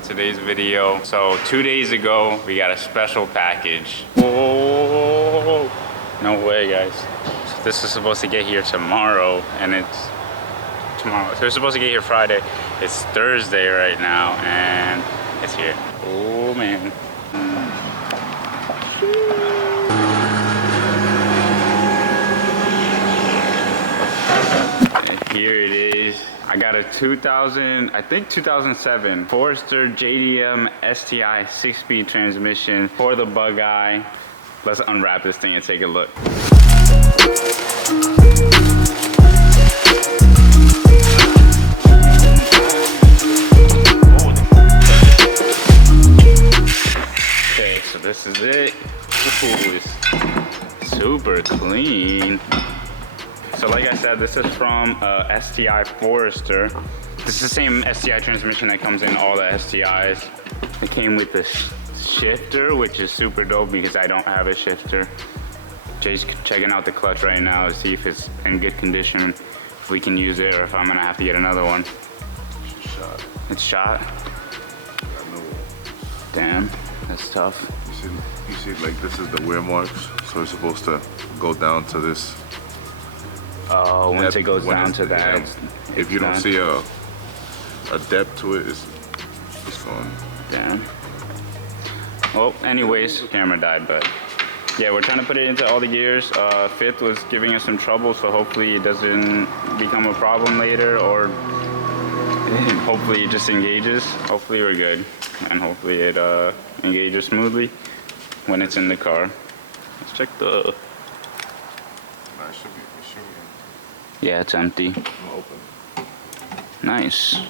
today's video. So 2 days ago, we got a special package. Whoa, no way, guys. So this is supposed to get here tomorrow, and it's tomorrow. So it's supposed to get here Friday. It's Thursday right now, and it's here. Oh man. And here it is. I got a 2007 Forester JDM STI 6-speed transmission for the Bugeye. Let's unwrap this thing and take a look. Okay, so this is it. Ooh, it's super clean. So like I said, this is from STI Forester. This is the same STI transmission that comes in all the STIs. It came with the shifter, which is super dope because I don't have a shifter. Jay's checking out the clutch right now to see if it's in good condition, if we can use it, or if I'm gonna have to get another one. It's shot. It's shot? Damn, that's tough. You see, like this is the wear marks, so it's supposed to go down to this. Oh, once it goes down to that. Yeah, if you don't see a depth to it, it's gone. Damn. Well, anyways, camera died, but yeah, we're trying to put it into all the gears. Fifth was giving us some trouble, so hopefully it doesn't become a problem later, or hopefully it just engages. Hopefully we're good, and hopefully it engages smoothly when it's in the car. Let's check the... It should be. Yeah, it's empty. Open. Nice.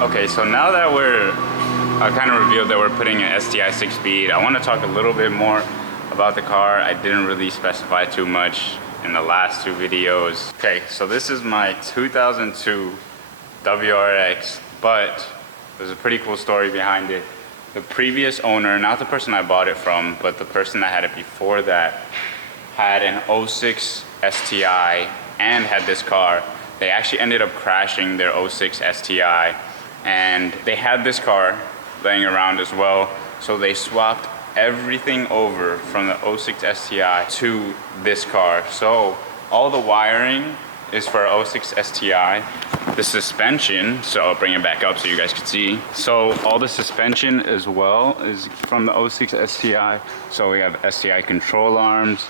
Okay, so now that I kind of revealed that we're putting an STI 6-speed, I want to talk a little bit more about the car. I didn't really specify too much in the last two videos. Okay, so this is my 2002 WRX, but there's a pretty cool story behind it. The previous owner, not the person I bought it from, but the person that had it before that, had an 06 STI and had this car. They actually ended up crashing their 06 STI, and they had this car laying around as well. So they swapped everything over from the 06 STI to this car. So all the wiring is for 06 STI. The suspension, so I'll bring it back up so you guys can see. So all the suspension as well is from the 06 STI. So we have STI control arms.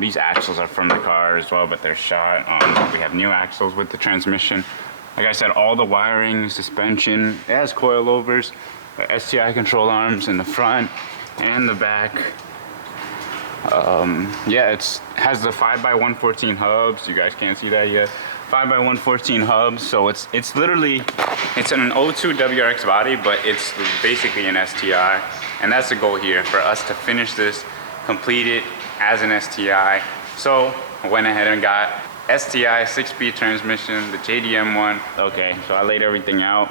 These axles are from the car as well, but they're shot. We have new axles with the transmission. Like I said, all the wiring, suspension, it has coilovers, STI control arms in the front and the back. Yeah, it has the 5x114 hubs. You guys can't see that yet. 5x114 hubs, so it's literally, it's an 02 WRX body, but it's basically an STI. And that's the goal here, for us to finish this, complete it as an STI. So I went ahead and got STI 6-speed transmission, the JDM one. Okay, so I laid everything out.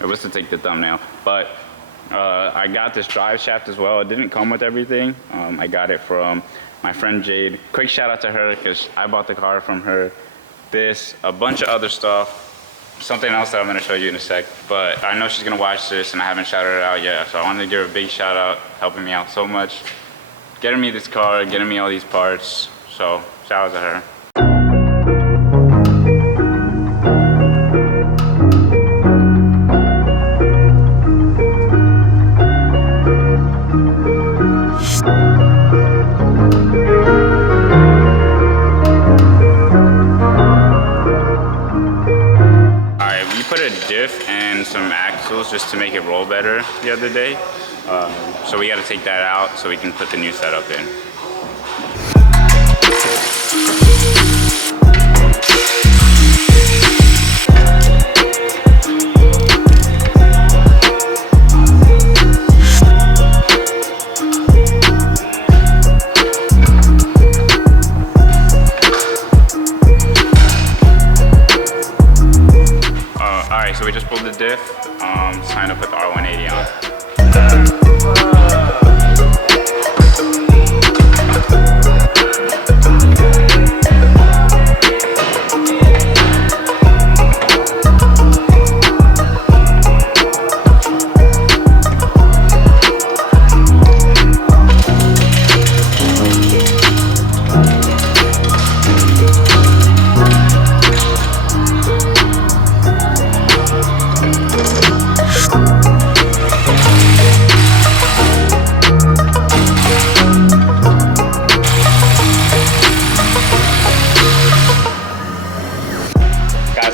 It was to take the thumbnail, but I got this drive shaft as well. It didn't come with everything. I got it from my friend Jade. Quick shout out to her because I bought the car from her. This, a bunch of other stuff, something else that I'm gonna show you in a sec, but I know she's gonna watch this and I haven't shouted her out yet, so I wanted to give her a big shout out, helping me out so much, getting me this car, getting me all these parts, so shout out to her. And some axles just to make it roll better the other day. So we got to take that out so we can put the new setup in. So we just pulled the diff, it's time to put the R180 on.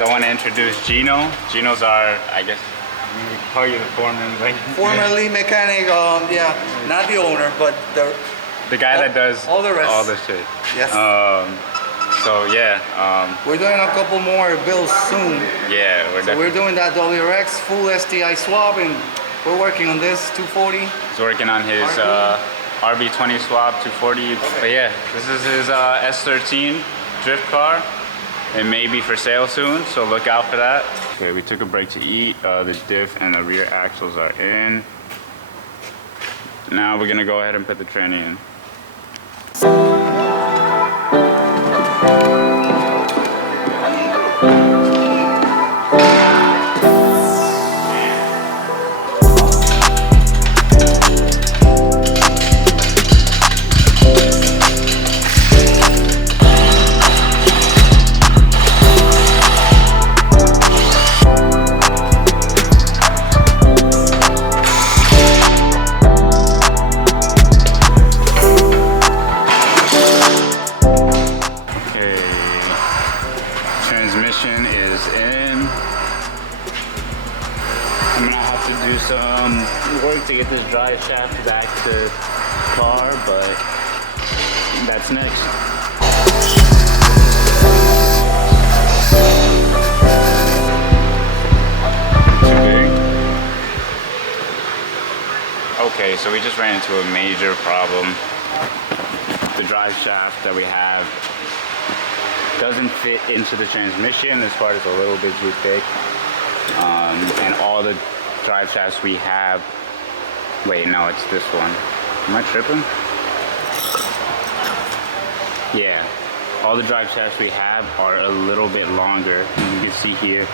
I want to introduce Gino. Gino's our, I guess, we call you the foreman. Like, Formerly mechanic, yeah, not the owner, but the guy that does all the rest. All the shit. Yes. So yeah. We're doing a couple more builds soon. Yeah, So we're doing that WRX full STI swap, and we're working on this 240. He's working on his RB20 swap 240. Okay. But yeah, this is his S13 drift car. It may be for sale soon, so look out for that. Okay, we took a break to eat. The diff and the rear axles are in. Now we're gonna go ahead and put the tranny in. Transmission is in. I'm gonna have to do some work to get this drive shaft back to car, but that's next. Too big. Okay, so we just ran into a major problem. The drive shaft that we have doesn't fit into the transmission. This part is a little bit too thick. And all the drive shafts we have, wait, no, it's this one. Am I tripping? Yeah, all the drive shafts we have are a little bit longer. You can see here,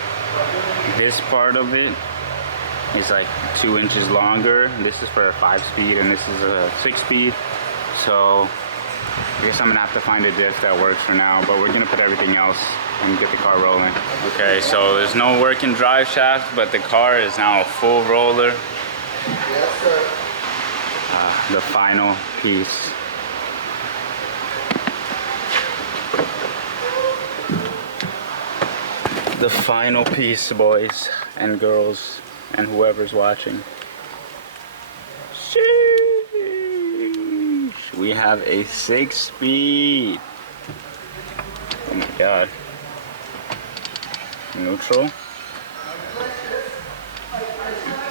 this part of it is like 2 inches longer. This is for a 5-speed and this is a 6-speed. So I guess I'm gonna have to find a diff that works for now, but we're gonna put everything else and get the car rolling. Okay, so there's no working drive shaft, but the car is now a full roller. Yes, sir. The final piece. The final piece, boys and girls, and whoever's watching. We have a 6-speed. Oh my god. Neutral.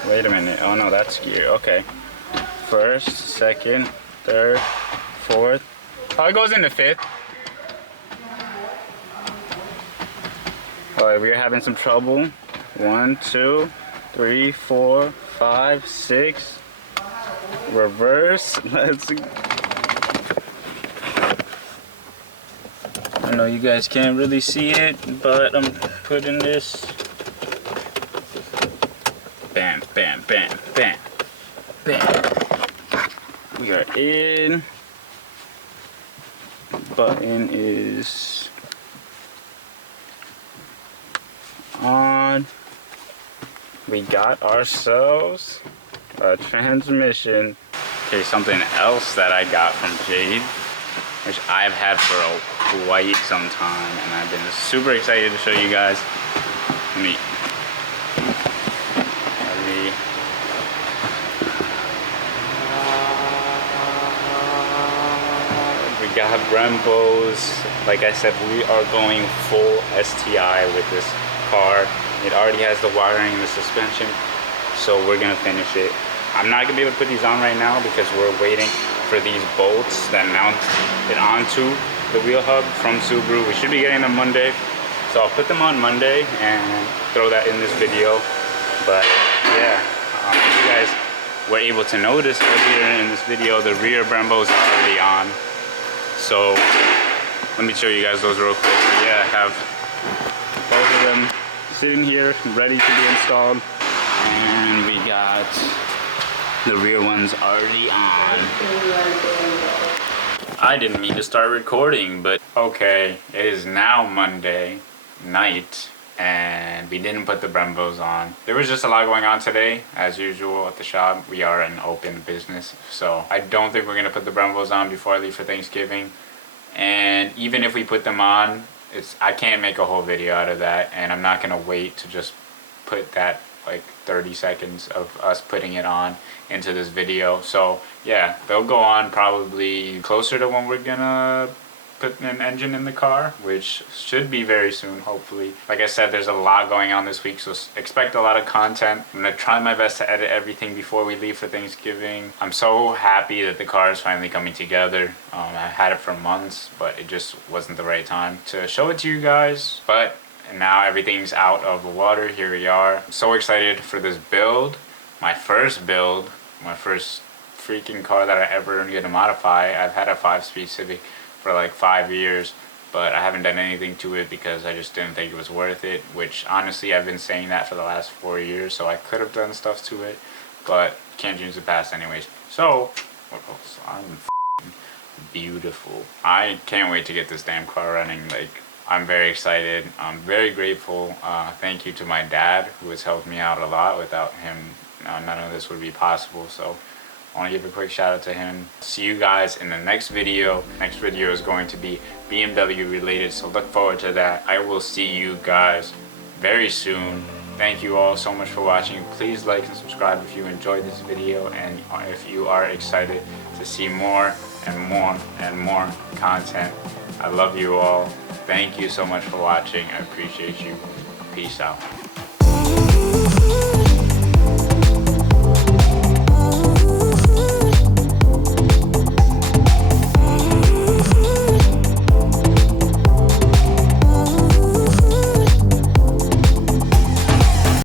Wait a minute. Oh no, that's gear. Okay. First, second, third, fourth. Oh, it goes into fifth. Alright, we're having some trouble. 1, 2, 3, 4, 5, 6. Reverse. Let's go. I know you guys can't really see it, but I'm putting this. Bam, bam, bam, bam, bam. We are in. Button is on. We got ourselves a transmission. Okay, something else that I got from Jade, which I've had for quite some time, and I've been super excited to show you guys. We got Brembos. Like I said, we are going full STI with this car. It already has the wiring and the suspension, so we're gonna finish it. I'm not gonna be able to put these on right now because we're waiting for these bolts that mount it onto the wheel hub from Subaru. We should be getting them Monday, so I'll put them on Monday and throw that in this video. But yeah, if you guys were able to notice earlier in this video, the rear Brembos are already on. So let me show you guys those real quick. Yeah, I have both of them sitting here ready to be installed, and we got the rear ones already on. I didn't mean to start recording, but okay, it is now Monday night and we didn't put the Brembos on. There was just a lot going on today. As usual at the shop, we are an open business, so I don't think we're gonna put the Brembos on before I leave for Thanksgiving. And even if we put them on, I can't make a whole video out of that, and I'm not gonna wait to just put that like 30 seconds of us putting it on into this video. So yeah, they'll go on probably closer to when we're gonna put an engine in the car, which should be very soon, hopefully. Like I said, there's a lot going on this week, so expect a lot of content. I'm gonna try my best to edit everything before we leave for Thanksgiving. I'm so happy that the car is finally coming together. I had it for months, but it just wasn't the right time to show it to you guys. But now everything's out of the water. Here we are. I'm so excited for this build. My first build, my first freaking car that I ever am gonna modify. I've had a 5-speed Civic for like 5 years, but I haven't done anything to it because I just didn't think it was worth it, which honestly I've been saying that for the last 4 years, so I could have done stuff to it, but can't change the past anyways. So, I'm f***ing beautiful. I can't wait to get this damn car running. Like, I'm very excited. I'm very grateful. Thank you to my dad, who has helped me out a lot. Without him, none of this would be possible, so I want to give a quick shout out to him. See you guys in the next video. Next video is going to be BMW related, so look forward to that. I will see you guys very soon. Thank you all so much for watching. Please like and subscribe if you enjoyed this video and if you are excited to see more and more and more content. I love you all. Thank you so much for watching. I appreciate you. Peace out.